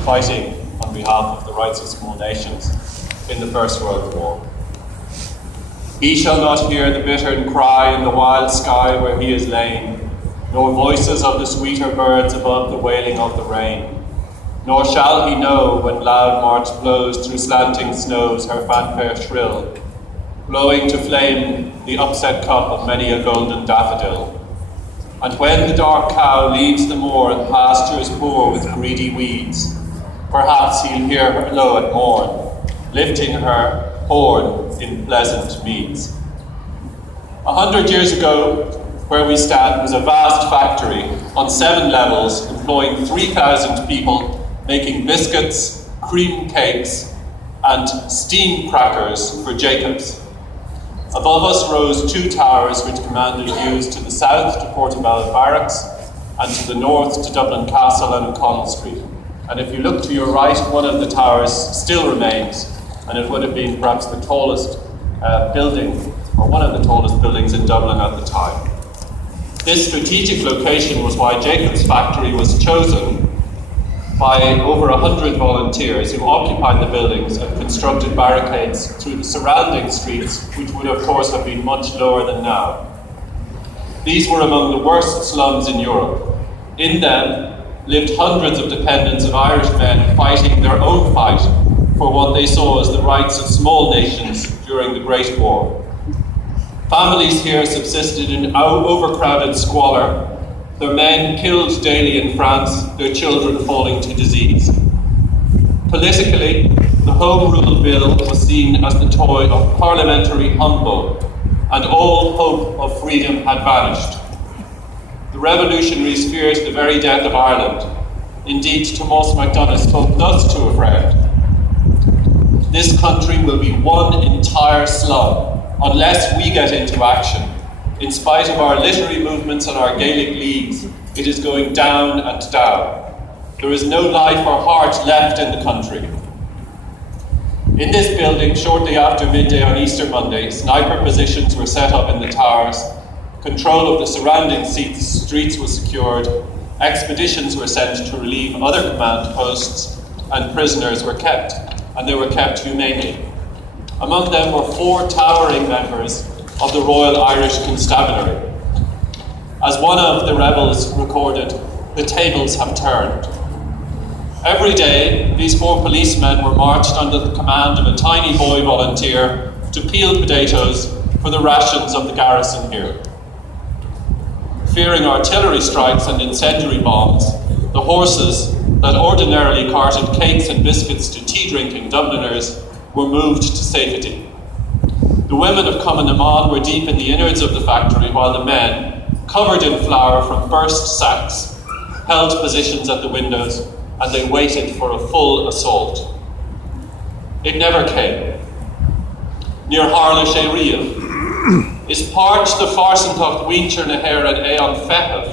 fighting on behalf of the rights of small nations in the First World War. He shall not hear the bittern cry in the wild sky where he is lain, nor voices of the sweeter birds above the wailing of the rain. Nor shall he know when loud March blows through slanting snows her fanfare shrill, blowing to flame the upset cup of many a golden daffodil. And when the dark cow leaves the moor and pastures poor with greedy weeds, perhaps he'll hear her low at morn, lifting her horn in pleasant meads. 100 years ago, where we stand was a vast factory on 7 levels, employing 3,000 people, making biscuits, cream cakes, and steam crackers for Jacobs. Above us rose 2 towers which commanded views to the south to Portobello Barracks and to the north to Dublin Castle and O'Connell Street. And if you look to your right, one of the towers still remains, and it would have been perhaps the tallest building, or one of the tallest buildings in Dublin at the time. This strategic location was why Jacobs' factory was chosen by over 100 volunteers who occupied the buildings and constructed barricades through the surrounding streets, which would of course have been much lower than now. These were among the worst slums in Europe. In them lived hundreds of dependents of Irish men fighting their own fight for what they saw as the rights of small nations during the Great War. Families here subsisted in overcrowded squalor, their men killed daily in France, their children falling to disease. Politically, the Home Rule Bill was seen as the toy of parliamentary humbug, and all hope of freedom had vanished. The revolutionaries feared the very death of Ireland. Indeed, Thomas MacDonagh spoke thus to a friend: "This country will be one entire slum unless we get into action. In spite of our literary movements and our Gaelic leagues, it is going down and down. There is no life or heart left in the country." In this building, shortly after midday on Easter Monday, sniper positions were set up in the towers, control of the surrounding streets was secured, expeditions were sent to relieve other command posts, and prisoners were kept, and they were kept humanely. Among them were 4 towering members of the Royal Irish Constabulary. As one of the rebels recorded, "The tables have turned." Every day, these 4 policemen were marched under the command of a tiny boy volunteer to peel potatoes for the rations of the garrison here. Fearing artillery strikes and incendiary bombs, the horses that ordinarily carted cakes and biscuits to tea-drinking Dubliners were moved to safety. The women of Cumann were deep in the innards of the factory, while the men, covered in flour from burst sacks, held positions at the windows, and they waited for a full assault. It never came. Near Harla sé Riamh, is part the farsantach winter na hair and an fehev,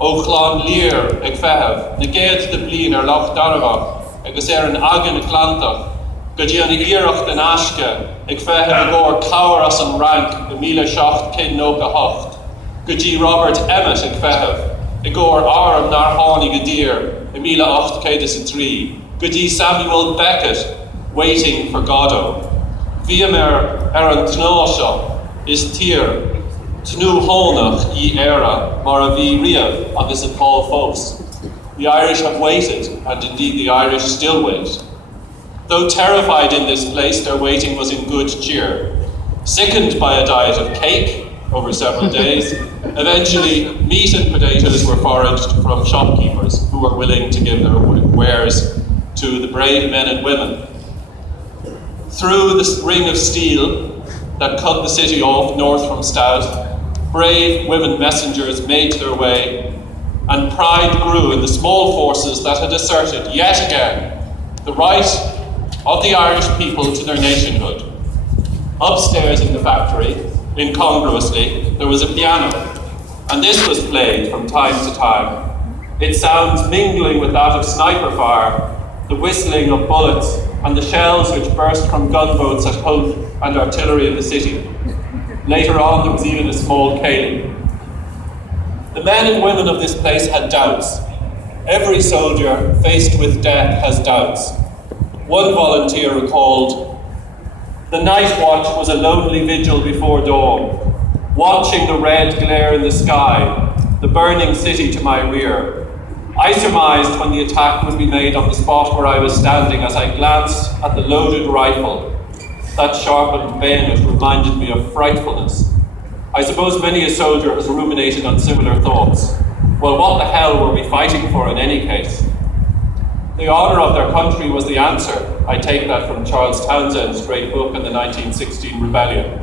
O chlán lir ag fehev, na géad de blin Loch Darabach, agus an agan glantach, go dtí an iarracht den asce ag fethev agór cawr as an rank go 1798, go dtí Robert Emmet ag fethev, agór arm nar tháinig go dír 1803, go dtí Samuel Beckett waiting for Godot. Bhíam an tná seo is tír tnú hónach í éire mar a bhí riamh agus a Paul Fós. The Irish have waited, and indeed the Irish still wait. Though terrified in this place, their waiting was in good cheer. Sickened by a diet of cake over several days, eventually meat and potatoes were foraged from shopkeepers who were willing to give their wares to the brave men and women. Through this ring of steel that cut the city off north from south, brave women messengers made their way, and pride grew in the small forces that had asserted yet again the right of the Irish people to their nationhood. Upstairs in the factory, incongruously, there was a piano, and this was played from time to time. Its sounds mingling with that of sniper fire, the whistling of bullets, and the shells which burst from gunboats at Howth and artillery in the city. Later on, there was even a small céilí. The men and women of this place had doubts. every soldier faced with death has doubts. One volunteer recalled, "The night watch was a lonely vigil before dawn, watching the red glare in the sky, the burning city to my rear. I surmised when the attack would be made on the spot where I was standing as I glanced at the loaded rifle. That sharpened bayonet reminded me of frightfulness. I suppose many a soldier has ruminated on similar thoughts. Well, what the hell were we fighting for in any case?" The honour of their country was the answer. I take that from Charles Townsend's great book on the 1916 rebellion.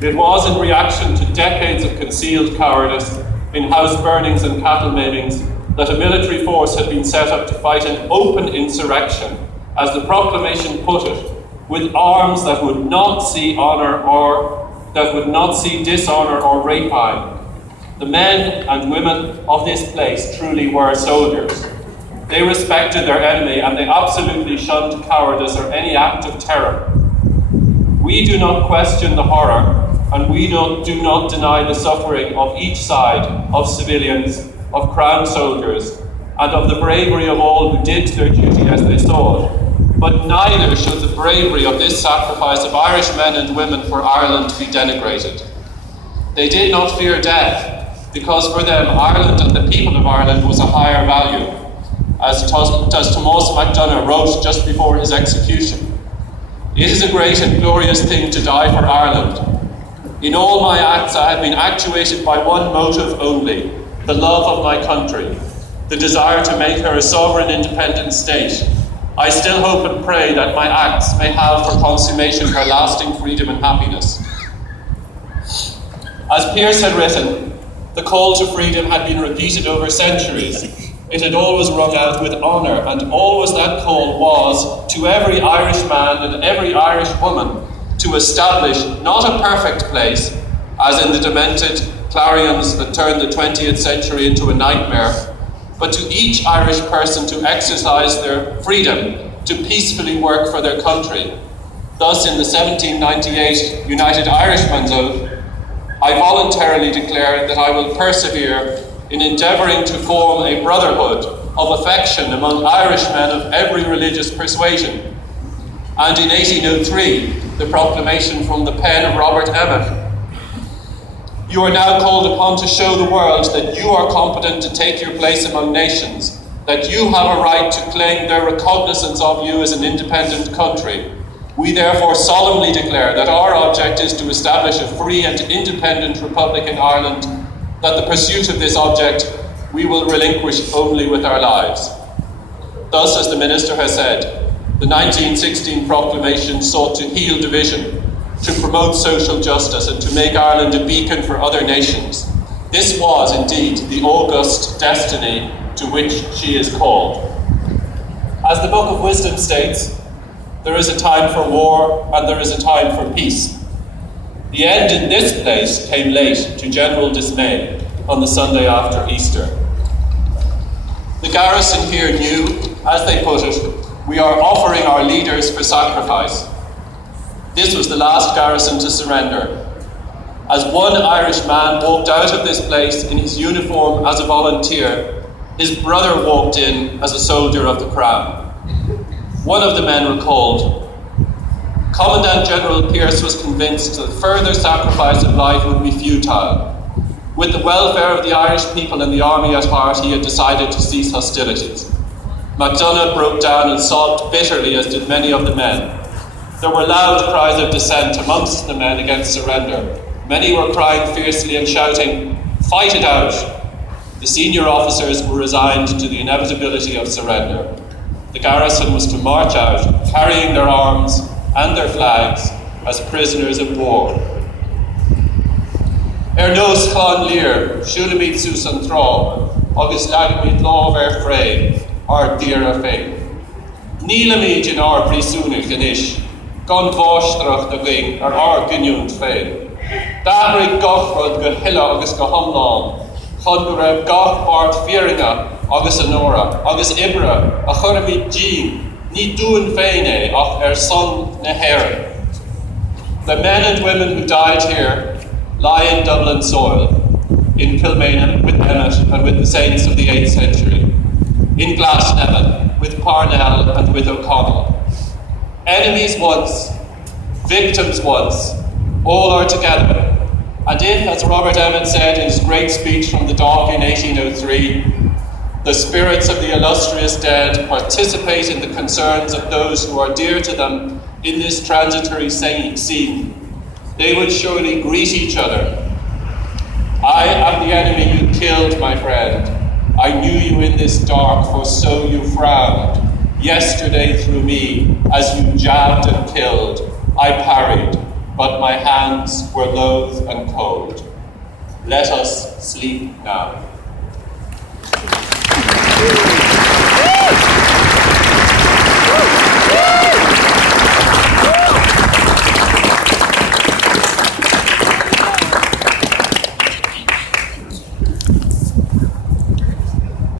It was in reaction to decades of concealed cowardice, in house burnings and cattle maimings, that a military force had been set up to fight an open insurrection, as the proclamation put it, with arms that would not see dishonour or rapine. The men and women of this place truly were soldiers. They respected their enemy and they absolutely shunned cowardice or any act of terror. We do not question the horror, and we do not deny the suffering of each side, of civilians, of crown soldiers, and of the bravery of all who did their duty as they saw it. But neither should the bravery of this sacrifice of Irish men and women for Ireland be denigrated. They did not fear death, because for them Ireland and the people of Ireland was a higher value, as Tomás MacDonagh wrote just before his execution. "It is a great and glorious thing to die for Ireland. In all my acts I have been actuated by one motive only, the love of my country, the desire to make her a sovereign independent state. I still hope and pray that my acts may have for consummation her lasting freedom and happiness." As Pearse had written, the call to freedom had been repeated over centuries. It had always rung out with honour, and always that call was, to every Irish man and every Irish woman, to establish not a perfect place, as in the demented clarions that turned the 20th century into a nightmare, but to each Irish person to exercise their freedom to peacefully work for their country. Thus, in the 1798 United Irishmen's Oath, I voluntarily declare that I will persevere in endeavouring to form a brotherhood of affection among Irishmen of every religious persuasion. And in 1803, the proclamation from the pen of Robert Emmet, "You are now called upon to show the world that you are competent to take your place among nations, that you have a right to claim their recognizance of you as an independent country. We therefore solemnly declare that our object is to establish a free and independent republic in Ireland, that the pursuit of this object we will relinquish only with our lives." Thus, as the Minister has said, the 1916 proclamation sought to heal division, to promote social justice, and to make Ireland a beacon for other nations. This was indeed the august destiny to which she is called. As the Book of Wisdom states, there is a time for war and there is a time for peace. The end in this place came late to general dismay on the Sunday after Easter. The garrison here knew, as they put it, "We are offering our leaders for sacrifice." This was the last garrison to surrender. As one Irish man walked out of this place in his uniform as a volunteer, his brother walked in as a soldier of the Crown. One of the men recalled, "Commandant General Pearse was convinced that further sacrifice of life would be futile. With the welfare of the Irish people and the army at heart, he had decided to cease hostilities." MacDonagh broke down and sobbed bitterly, as did many of the men. There were loud cries of dissent amongst the men against surrender. Many were crying fiercely and shouting, "Fight it out!" The senior officers were resigned to the inevitability of surrender. The garrison was to march out, carrying their arms and their flags as prisoners of war. Nos chlán lír, siúlamid sús an trá, agus leagamid lámh fré, dír féin. Nílamid in prísúnach inis, gan bháisteach do gain giniúnt féin. Dáthraigh gachrod go hiile agus go hiomlán, chun go raibh gach bart fíoringa agus anóra, agus ibre a churamid dín, ní dúin féin ach son na hÉireann. The men and women who died here lie in Dublin soil, in Kilmainham with Emmet and with the saints of the 8th century. in Glasnevin, with Parnell and with O'Connell. Enemies once, victims once, all are together. And if, as Robert Emmet said in his great speech from the dock in 1803, the spirits of the illustrious dead participate in the concerns of those who are dear to them in this transitory scene, they would surely greet each other. I am the enemy you killed, my friend. I knew you in this dark, for so you frowned. Yesterday through me, as you jabbed and killed, I parried, but my hands were loath and cold. Let us sleep now.